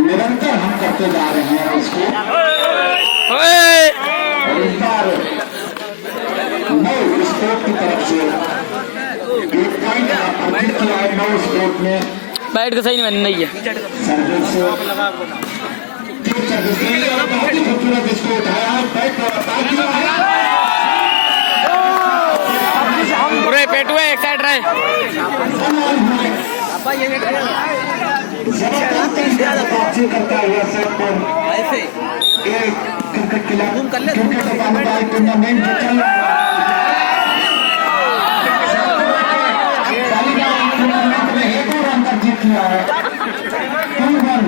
निरंतर हम करते जा रहे हैं इसको। और इस बार नौ स्पोर्ट की तरफ से एक पॉइंट अर्जित किया है नौ स्पोर्ट में। बैठ के सही नहीं है सर्विस बहुत ही खूबसूरत इसको उठाया है, बैट पर अटैक किया है। पूरे पेट हुए एक साइड रहे जबरदस्त करता हुआ सेट पर एक क्रिकेट खिलाड़ी क्रिकेट टूर्नामेंट चल रहा है। टूर्नामेंट में एक और अंतर जीत किया है 2-1।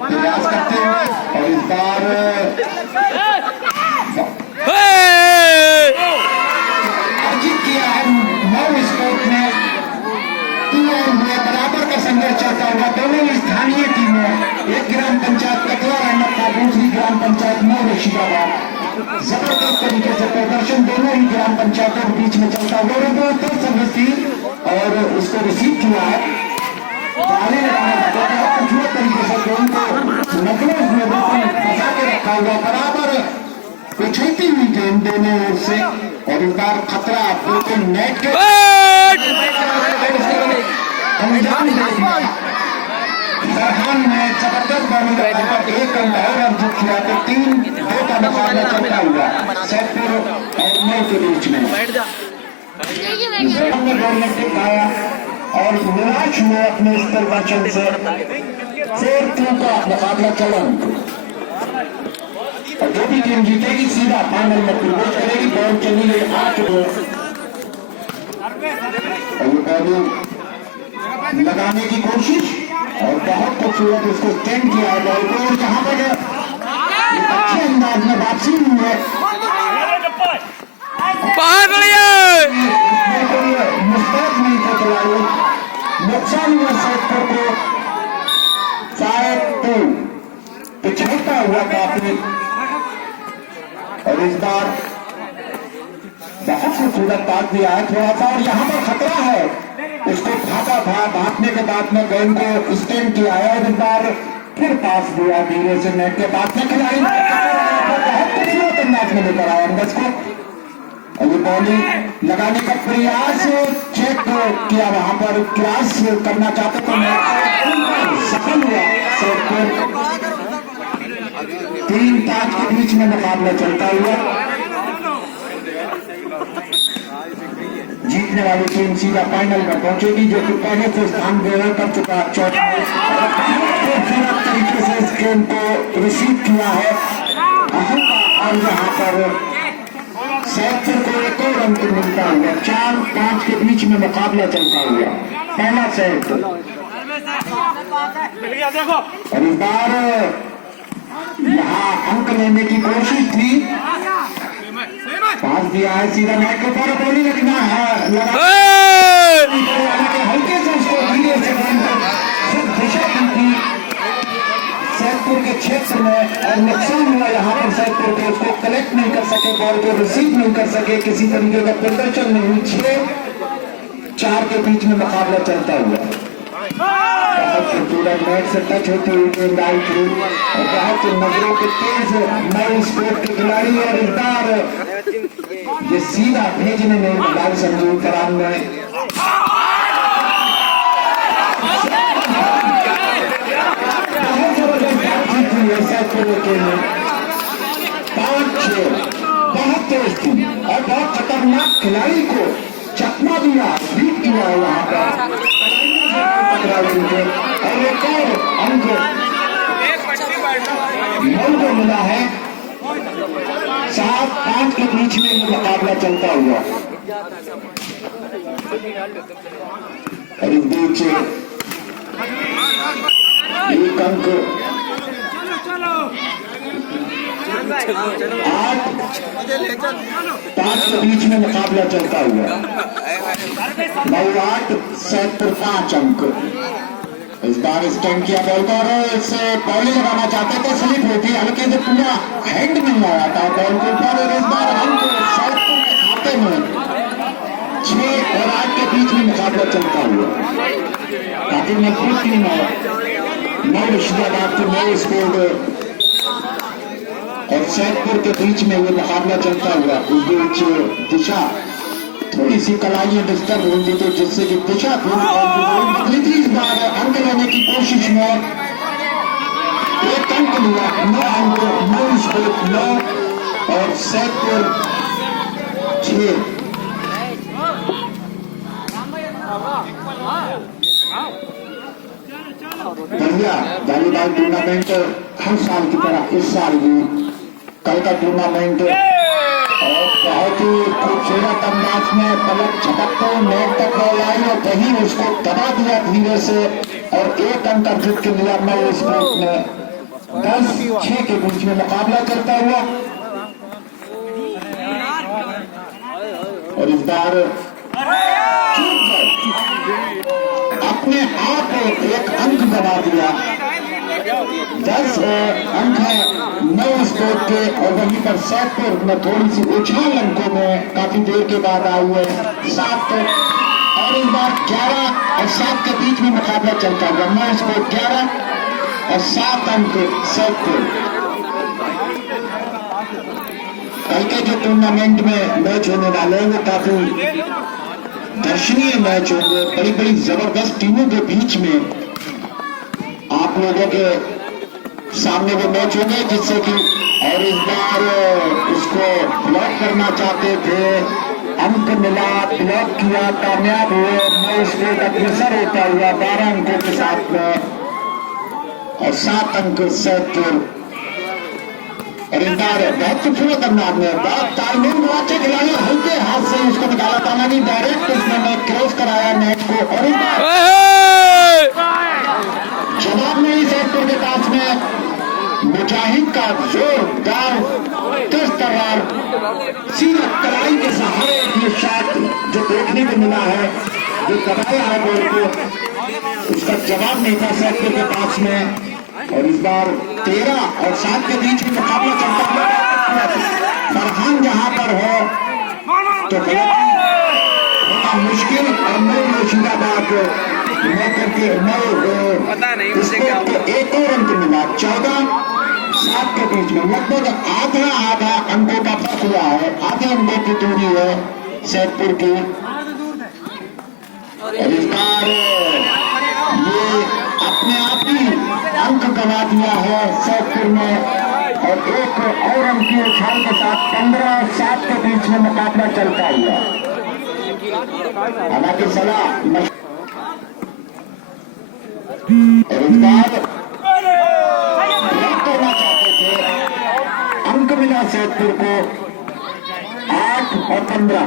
प्रयास करते हैं और इस बार अर्जित किया है नौ स्पोर्ट में 2-1 हुए। बराबर का संघर्ष चलता हुआ दोनों स्थानीय टीमों, एक ग्राम पंचायत कटवा रहमत था, दूसरी ग्राम पंचायत नौ रशीदाबाद। जबरदस्त तरीके से प्रदर्शन दोनों ही ग्राम पंचायतों के बीच में चलता हुआ सर्विस थी और उसको रिसीव किया है। खूबसूरत तरीके से गेंद को नकलों में फंसा के रखा हुआ, बराबर उछलती हुई गेंद दोनों ओर से। और इस बार खतरा बिल्कुल नेट के फरहान ने जबरदस्त बॉलिंग एक रन और अर्जित किया तो 3-2 का मुकाबला चलता हुआ सैदपुर और नौ के बीच में। हमने बॉल में टिकाया और निराश हुए अपने इस प्रदर्शन से 4-2 का मुकाबला चला। और जो भी टीम जीतेगी सीधा फाइनल में प्रवेश करेगी। बॉल चली गई 8 ओवर और ये बॉलिंग लगाने की कोशिश और बहुत खूबसूरत उसको स्टैंड किया है बॉल को। और जहां पर अच्छे अंदाज में वापसी हुई है मुस्तैद नहीं था खिलाड़ी, नुकसान हुआ सेक्टर को शायद तो पिछड़ता हुआ काफी। और इस बार बहुत खूबसूरत पास दिया है थोड़ा सा और यहाँ पर खतरा है उसको भागा था, भागने के बाद में गेंद को स्टैंड किया है और इस बार फिर पास दिया धीरे से नेट के पास में। खिलाड़ी बहुत खूबसूरत अंदाज में लेकर आया अंदाज को और ये बॉलिंग लगाने का प्रयास चेक किया, वहां पर क्रॉस करना चाहते थे, सफल हुआ। 3-5 के बीच में मुकाबला चलता हुआ जीतने वाली टीम सीधा फाइनल में पहुंचेगी, जो कि पहले से स्थान ग्रहण कर चुका। चौथा खूबसूरत तरीके से इस गेम को रिसीव किया है और यहाँ पर सैदपुर को एक और अंक मिलता हुआ 4-5 के बीच में मुकाबला चलता हुआ पहला सेट। और इस बार यहाँ अंक लेने की कोशिश थी, पास दिया है सीधा नेट के ऊपर, बॉलिंग लगना है हल्के से उसको धीरे से दिशा दी सैदपुर के क्षेत्र में और नुकसान हुआ यहाँ पर सैदपुर के। उसको कलेक्ट नहीं कर सके, बॉल को रिसीव नहीं कर सके, किसी तरीके का प्रदर्शन नहीं। 6-4 के बीच में मुकाबला चलता हुआ बहुत खूबसूरत नेट से टच होती हुई गेंद आई थी और बहुत नजरों के तेज नए स्पोर्ट के खिलाड़ी। और इस बार ये सीधा भेजने में लाल संजीव फरहान ने बहुत जबरदस्त बातचीत हुई है सैदपुर के लिए। 5-6 बहुत तेज थी और बहुत खतरनाक खिलाड़ी को चकमा दिया, बीट किया है यहाँ पर और एक और अंक नौ को मिला है। 7-5 के बीच में मुकाबला चलता हुआ और इस बीच एक अंक 8-5 के बीच में मुकाबला चलता हुआ 9-8 सैदपुर 5 अंक। इस बार स्टैंड किया बॉल को और इससे बॉलिंग लगाना चाहते थे, स्लिप हुई थी, हल्के से पूरा हैंड नहीं आया था बॉल के ऊपर। और इस बार अंक सैदपुर के खाते में 6 और 8 के बीच में मुकाबला चलता हुआ। काफी मजबूत टीम है नौ मुर्शिदाबाद की नौ स्पोर्ट और सैदपुर के बीच में ये मुकाबला चलता हुआ। उस बीच दिशा थोड़ी सी कलाइयां डिस्टर्ब होंगी तो जिससे कि दिशा बदली थी। इस बार अंक लेने की कोशिश में एक अंक लिया, 9 अंक, 9 स्कोर 9 और सैदपुर 6। बढ़िया वॉलीबॉल टूर्नामेंट हर साल की तरह इस साल भी कल का टूर्नामेंट बहुत ही खूबसूरत अंदाज में पलक झपकते नेट तक बॉल आई और वहीं उसको दबा दिया धीरे से और एक अंक अर्जित के लिया। मैं इस स्पोर्ट में 10-6 के बीच में मुकाबला चलता हुआ और इस बार अपने आप एक अंक बना दिया। 10 अंक है 9 स्कोर के और वहीं पर सैदपुर में थोड़ी सी उछाल अंकों में काफी देर के बाद आई है 7 और इस बार 11 और 7 के बीच में मुकाबला चलता हुआ। 9 स्कोर 11 और 7 अंक सैदपुर। कल के जो टूर्नामेंट में मैच होने वाले हैं वो काफी दर्शनीय मैच होंगे। बड़ी बड़ी जबरदस्त टीमों के बीच में आप लोगों के सामने वो मैच होंगे जिससे कि और इस बार उसको ब्लॉक करना चाहते थे, अंक मिला, ब्लॉक किया, कामयाब हुए। 9 स्कोर अग्रसर होता हुआ 12 अंकों के साथ में और 7 अंक सैदपुर। और इस बार बहुत खूबसूरत अंदाज में बहुत तालमेल बहुत अच्छे खिलाड़ी हल्के हाथ से उसको निकाला था, नहीं डायरेक्ट उसने क्रॉस कराया नेट को और इस बार जवाब नहीं सैदपुर के पास में मुजाहिद का जोरदार तेज तर्रार सीधा कलाई के सहारे ये शॉट जो देखने को मिला है, जो दबाया है बॉल को, उसका जवाब नहीं था सैदपुर के पास में। और इस बार 13 और 7 के बीच में मुकाबला चलता है। फरहान जहां पर हो तो बड़ा मुश्किल और नौ मुर्शिदाबाद करके इसको एक और अंक मिला। 14-7 के बीच में लगभग आधा अंकों का फर्क हुआ है, आधे अंकों की दूरी है सैदपुर की। और इस बार ये अपने आप ही अंक गंवा दिया है सैदपुर ने और एक और अंक की उछाल के साथ 15-7 के बीच में मुकाबला चलता हुआ। हालांकि सलाह और इस बार ब्लॉक करना चाहते थे, अंक मिला सैदपुर को 8 और 15।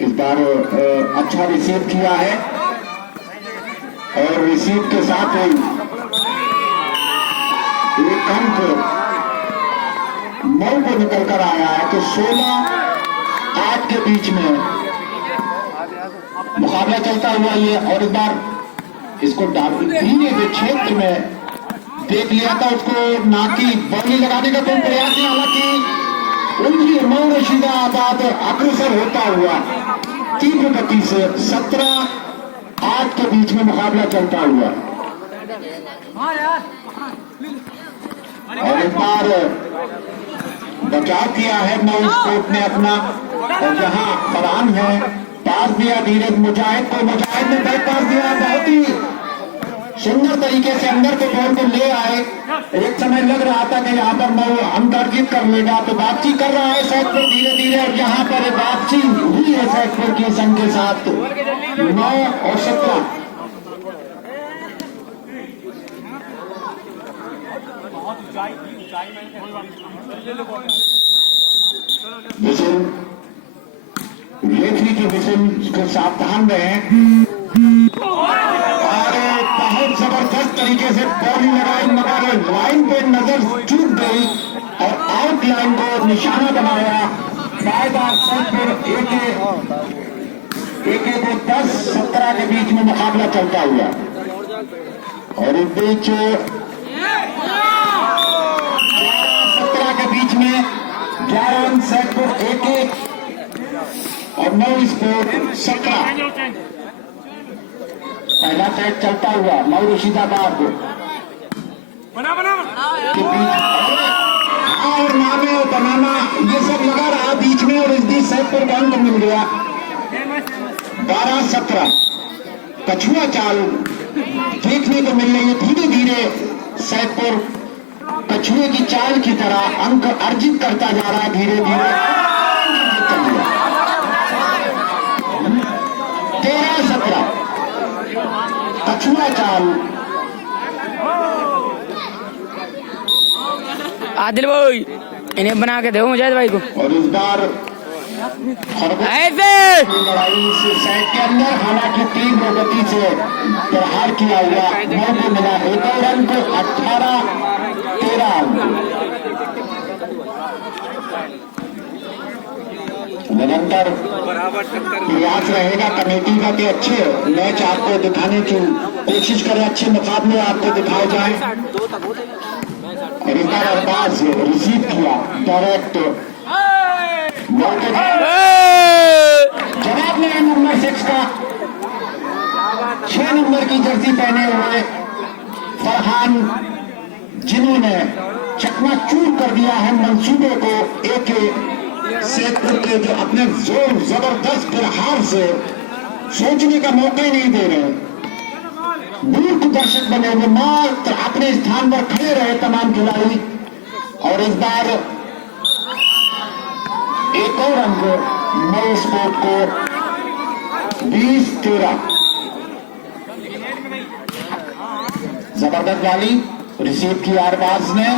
इस बार अच्छा रिसीव किया है और रिसीव के साथ ही एक अंक 9 को निकल कर आया है तो 16-8 के बीच में मुकाबला चलता हुआ ये। और इस बार इसको धीरे से क्षेत्र में देख लिया था, उसको नाकी बॉली लगाने का कोई प्रयास नहीं, हालांकि उनकी नौ मुर्शिदाबाद अग्रसर होता हुआ तीव्र गति से 17-8 के बीच में मुकाबला चलता हुआ। और इस बार बचाव किया है नौ स्पोर्ट ने अपना और जहां फरहान है पास दिया धीरज मुजाहिद को, मुजाहिद ने बैक पास दिया, बहुत ही सुंदर तरीके से अंदर के बॉल को ले आए। एक समय लग रहा था कि यहाँ पर मऊ अंक अर्जित कर लेगा तो वापसी कर रहा है सैदपुर धीरे धीरे और यहाँ पर वापसी हुई है सैदपुर की संघ के साथ 9 और 17। विशन रेफरी की विशन को सावधान रहें और बहुत जबरदस्त तरीके से बॉलिंग लगाई मगर लाइन पे नजर चूक गई और आउट लाइन को निशाना बनाया। बार-बार सैदपुर एक को 10-17 के बीच में मुकाबला चलता हुआ और इस बीच 17 के बीच 11 अंक सैदपुर 1-1 और मऊ स्पोर्ट 17। पहला सेट चलता हुआ मऊ रशीदाबाद के बीच और नामे बनाना ये सब लगा रहा बीच में, और इस बीच सैदपुर का अंक मिल गया 12-17। कछुआ चाल देखने को मिल रही है, धीरे धीरे सैदपुर कछुए की चाल की तरह अंक अर्जित करता जा रहा है, धीरे धीरे 13-17 कछुआ चाल। आदिल भाई इन्हें बना के दो मुजाहिद भाई को। और इस बार ऐसे लड़ाई से सेट के अंदर हालांकि तीव्र गति से प्रहार किया हुआ मऊ को मिला एक और अंक 18-13। निरंतर प्रयास रहेगा कमेटी का कि अच्छे मैच आपको दिखाने की कोशिश करें, अच्छे मुकाबले आपको दिखाए जाए। और इस बार अरबाज रिसीव किया डायरेक्ट जवाब में नंबर 6 का 6 नंबर की जर्सी पहने हुए फरहान, जिन्होंने चकनाचूर कर दिया है मंसूबे को एक सैदपुर के, जो अपने जोर जबरदस्त प्रहार से सोचने का मौका ही नहीं दे रहे। मूर्ख दर्शक बने हुए मात्र अपने स्थान पर खड़े रहे तमाम खिलाड़ी। और इस बार एक और अंक मऊ स्पोर्ट को 20-13। जबरदस्त वाली रिसीव किया अरबाज ने,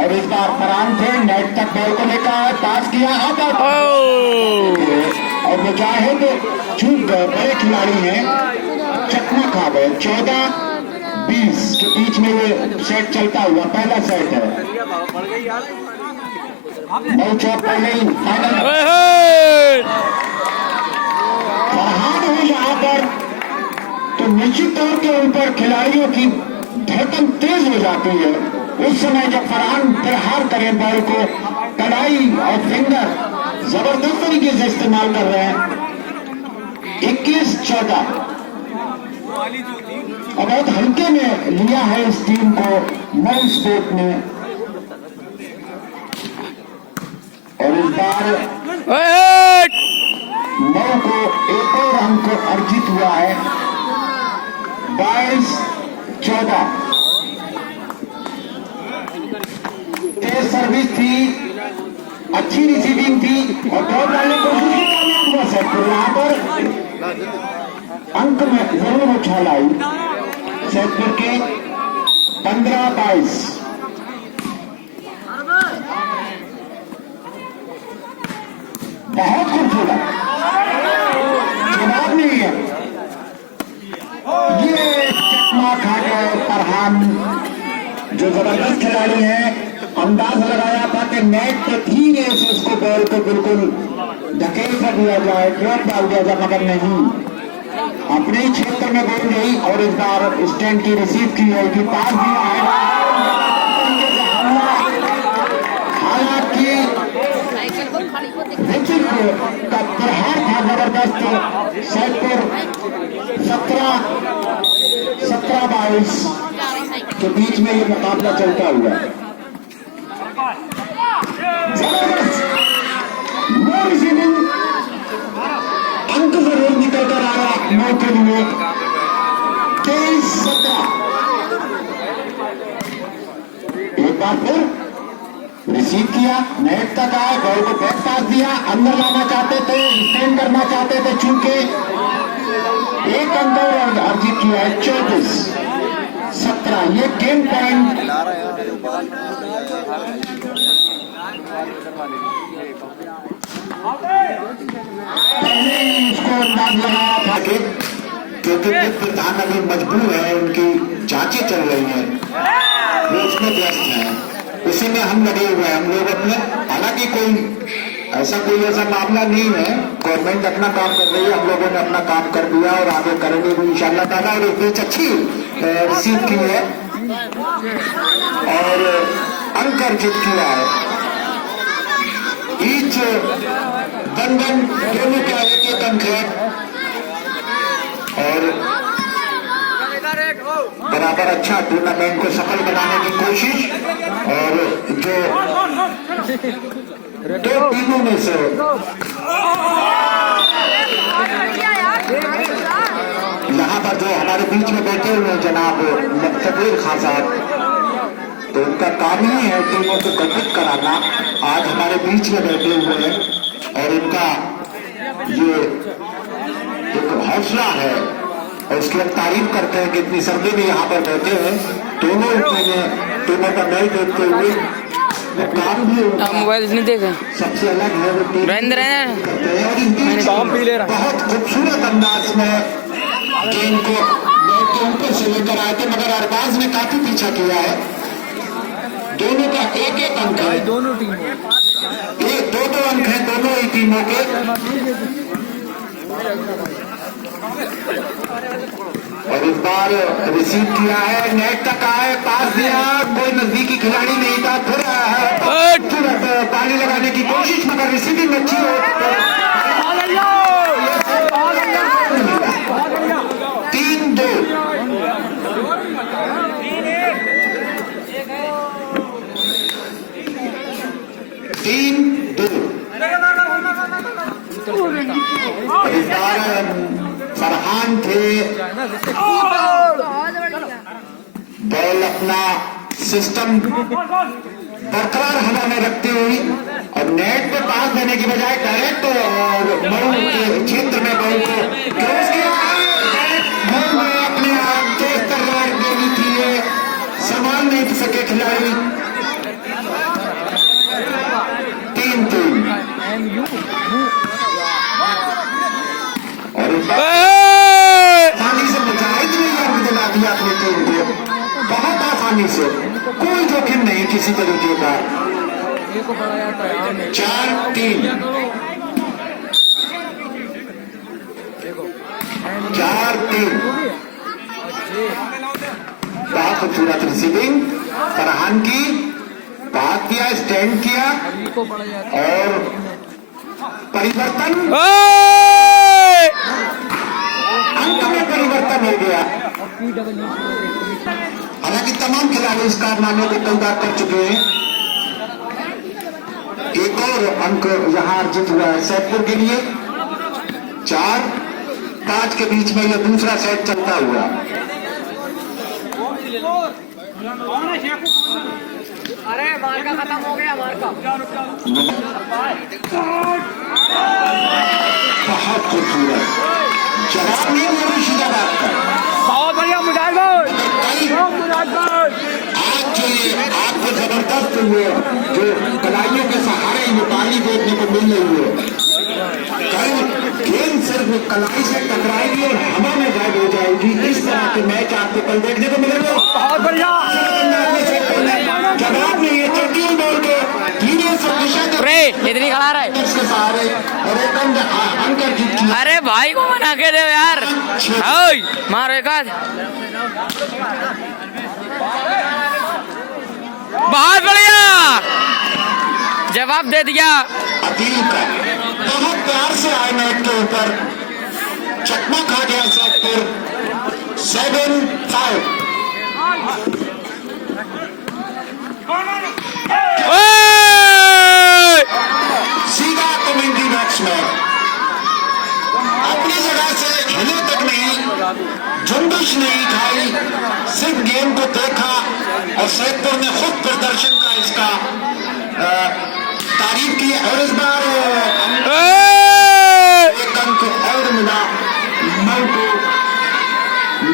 और इस बार फरहान थे नेट तक बॉल को लेकर पास किया और वो चाहे तो चूक गए, बड़े खिलाड़ी हैं, चकमा खा गए। 14-20 के बीच में ये सेट चलता हुआ पहला सेट है। मऊ चौक पहले ही फाइनल फरहान हो यहाँ पर तो निश्चित तौर के ऊपर खिलाड़ियों की धड़कन तेज हो जाती है। उस समय जब फरहान प्रहार करें बॉल को, कलाई और फिंगर जबरदस्त तरीके से इस्तेमाल कर रहे हैं। 21-14 और बहुत हल्के में लिया है इस टीम को मऊ स्पोर्ट ने। और इस बार मऊ को एक और अंक अर्जित हुआ है 22-14। तेज सर्विस थी, अच्छी रिसीविंग थी और ड्रॉप डालने की कोशिश कामयाब हुआ सैदपुर। यहाँ पर अंक में जरूर उछाल आई सैदपुर के 15-22। बहुत खूबसूरत जवाब नहीं है, ये चकमा खा गए फरहान जो जबरदस्त खिलाड़ी हैं। अंदाज लगाया था कि नेट पे धीरे से उसको बॉल को बिल्कुल धकेल कर दिया जाए, ड्रॉप डाल दिया जाए, मगर नहीं, अपने ही क्षेत्र में बॉल गई। और इस बार स्टैंड की रिसीव की होगी, पास दिया है। हालांकि का प्रहार था जबरदस्त। सैदपुर 17-22 के बीच में ये मुकाबला चलता हुआ जबरदस्त नो रिसीविंग अंक जरूर निकल कर आया मऊ के लिए 23-17। एक बार फिर रिसीव किया, नेट तक आए, बॉल को बैक पास दिया, अंदर लाना चाहते थे, स्टैंड करना चाहते थे, चूंकि एक अंक और अर्जित किया है 34-17। ये गेम पॉइंट पहले ही उसको अंदाज लगाया था कि क्योंकि प्रधान अभी मजबूर है, उनकी जांचें चल रही हैं, वो उसमें व्यस्त हैं, उसी में हम लगे हुए हैं। हम लोग अपने, हालांकि कोई ऐसा मामला नहीं है, गवर्नमेंट अपना काम कर रही है, हम लोगों ने अपना काम कर दिया और आगे करेंगे भी इंशाल्लाह ताला। और एक मैच अच्छी रिसीव की है और अंक अर्जित किया है। लंदन दोनों का एक अंक है और बराबर अच्छा टूर्नामेंट को सफल बनाने की कोशिश। और जो दो टीमों में से यहाँ पर जो हमारे बीच में बैठे हुए हैं जनाब मुख्तदीर खान साहब, तो उनका काम ही है टीमों को गठित कराना। आज हमारे बीच में बैठे हुए हैं और उनका ये एक हौसला है और उसकी हम तारीफ करते हैं कि इतनी सर्दी में यहाँ पर बैठे हैं। दोनों टीमों का मैच देखते हुए वो काम भी मोबाइल नहीं देखा सबसे अलग है। वो टीम करते हैं और इस टीम बहुत खूबसूरत अंदाज में गेम को बैट के ऊपर से लेकर आए थे, मगर अरबाज ने काफी पीछा किया है। दोनों का एक एक अंक है, दोनों टीमों दो अंक है दोनों ही टीमों के। और इस बार रिसीव किया है, नेट तक आए, पास दिया, कोई नजदीकी खिलाड़ी नहीं था, फिर पानी लगाने की कोशिश, मगर रिसीविंग अच्छी हो। 3-2 इस बार फरहान थे, बॉल अपना सिस्टम बरकरार हवा में रखते हुए और नेट पे पास देने की बजाय डायरेक्ट मऊ के क्षेत्र में बॉल को क्रॉस किया। मऊ में अपने आप तेज तर्रार देनी थी, संभाल नहीं सके खिलाड़ी। 3-3 और आसानी से बचाए अंक दिला दिया अपनी टीम को, बहुत आसानी से, कोई जोखिम नहीं किसी तरीके का। 4-3 बहुत खूबसूरत रिसीविंग फरहान की, बात किया, स्टैंड किया और परिवर्तन, अंक में परिवर्तन हो गया। हालांकि तमाम खिलाड़ी इस कारनामे को कई बार कर चुके हैं। एक और अंक यहां अर्जित हुआ है सैदपुर के लिए। 4-5 के बीच में यह दूसरा सेट चलता हुआ। अरे मार्का खत्म हो गया, मार्का बहुत खूबसूरत जवाब नहीं हुआ मुर्शिदाबाद का, बहुत बढ़िया मुजाहिद आज जो ये आपको जबरदस्त हुए जो कलाइयों के सहारे ये पानी देखने को मिल रही है। कल गेंद सिर्फ कलाई से टकराएगी और हवा में गायब हो जाएगी। इस तरह के मैच आपको कल देखने को मिलेगा। बहुत बढ़िया जवाब नहीं है, चट्टी बोल के धीरे से दिशा इतनी खड़ा रहा है इसके सहारे और एकदम अंकर जीत किया। अरे भाई को मना के दो यार, ओए मारो एक आध। बहुत बढ़िया जवाब दे दिया। अदील का बहुत प्यार से आए नेट के ऊपर, चकमा खा गया सैदपुर। 7-5 सीधा कमेंट्री बॉक्स में अपनी जगह से हिले तक नहीं, जुम्बिश नहीं खाई, सिर्फ गेम को देखा और सैदपुर ने खुद प्रदर्शन का इसका तारीफ की। और इस बार एक अंक और मिला मऊ को।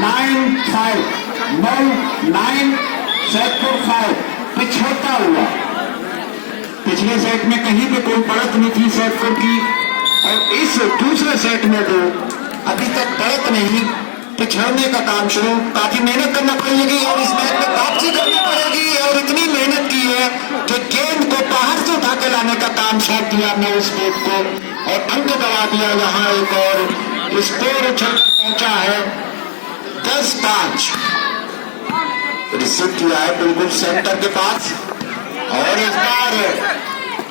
9-5 मऊ 9 सैदपुर 5 पिछड़ता हुआ। पिछले सेट में कहीं पे कोई बढ़त नहीं थी सैदपुर की और इस दूसरे सेट में तो अभी तक बढ़त नहीं, पिछड़ने का काम शुरू। काफी मेहनत करना पड़ेगी और इस मैच में वापसी करनी पड़ेगी और इतनी मेहनत की है कि गेंद को बाहर से उठा के लाने का काम सौंप दिया हमने उस मैच को और अंक दबा दिया। यहाँ एक और स्कोर उछल पहुंचा है 10-5। रिसीव किया है बिल्कुल सेंटर के पास और इस बार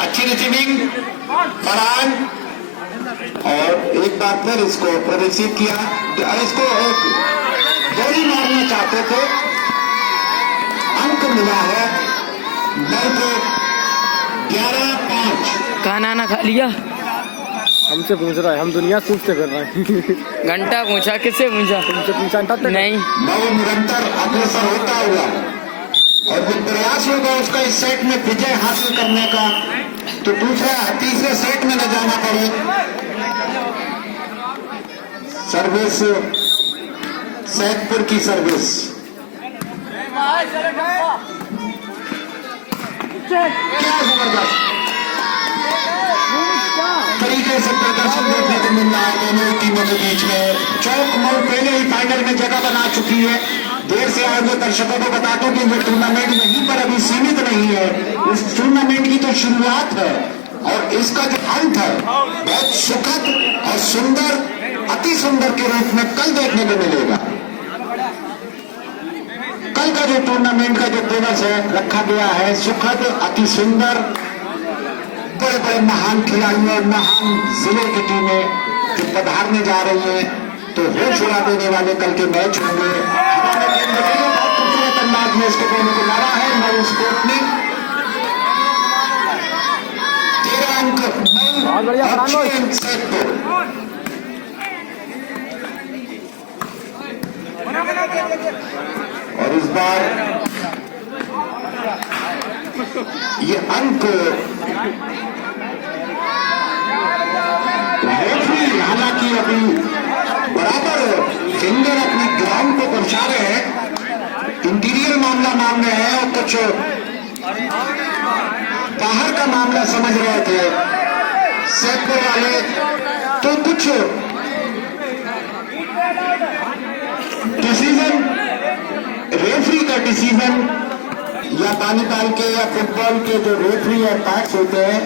अच्छी रिसीविंग फरहान और एक बार फिर इसको प्रदर्शित किया। इसको एक गोली मारना चाहते थे, अंक मिला है बल्कि 11-5। खाना ना खा लिया? हमसे पूछ रहा है, हम दुनिया पूछते कर रहे हैं। घंटा पूछा, किससे पूछा? तुमसे पूछा नहीं। बहु निरंतर अग्रसर होता हुआ और जो प्रयास होगा उसका इस सेट में विजय हासिल करने का, तो तीसरे सेट में न जाना पड़े। सर्विस सैदपुर की सर्विस क्या जबरदस्त तरीके से प्रदर्शन देखने को मिल रहा है दोनों ही टीमों के बीच में। चौक मऊ पहले ही फाइनल में जगह बना चुकी है। देर से आए हुए दर्शकों को बता दूं कि ये टूर्नामेंट यहीं पर अभी सीमित नहीं है। इस टूर्नामेंट की तो शुरुआत है और इसका जो अंत है बहुत सुखद और सुंदर, अति सुंदर के रूप में कल देखने को मिलेगा। कल का जो टूर्नामेंट का जो दिवस है रखा गया है सुखद, अति सुंदर, बड़े बड़े महान खिलाड़ियों, महान जिले की टीमें जो पधारने जा रही हैं, तो होश उड़ा देने वाले कल के मैच होंगे। बहुत खूबसूरत अंदाज में इसको दोनों को मारा है मऊ स्पोर्ट ने। 13 अंक मऊ और 6 अंक सैदपुर। और इस बार ये अंक रेफरी हालांकि अभी बराबर फिंगर अपने ग्राउंड को दर्शा रहे हैं, इंटीरियर मामला मान रहे हैं और कुछ बाहर का मामला समझ रहे थे सैदपुर वाले, तो कुछ डिसीजन, रेफरी का डिसीजन या वॉलीबॉल के या फुटबॉल के जो रेफरी और पैक्स होते हैं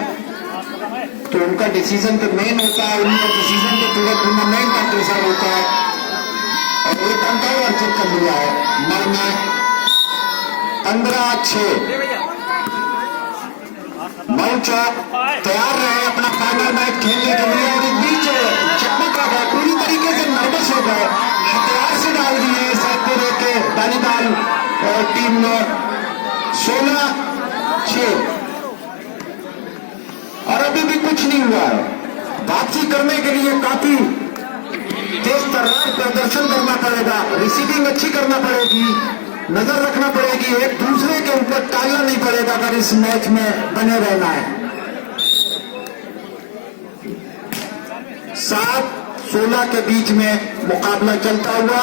तो उनका डिसीजन तो मेन होता है, उनका डिसीजन तो पूरे टूर्नामेंट का प्रेशर होता है। और एक अंक और अर्जित कर लिया है मऊ ने 15-6। मऊ चौक तैयार रहे अपना फाइनल मैच खेलने के लिए और इस बीच चकमक आ गए, पूरी तरीके से नर्वस हो गए, हथियार से डाल दिए सैदपुर के वॉलीबॉल टीम ने 16-6। और अभी भी कुछ नहीं हुआ है। वापसी करने के लिए काफी तेज तर्रार प्रदर्शन करना पड़ेगा, रिसीविंग अच्छी करना पड़ेगी, नजर रखना पड़ेगी, एक दूसरे के ऊपर टालना नहीं पड़ेगा अगर इस मैच में बने रहना है। 7-16 के बीच में मुकाबला चलता हुआ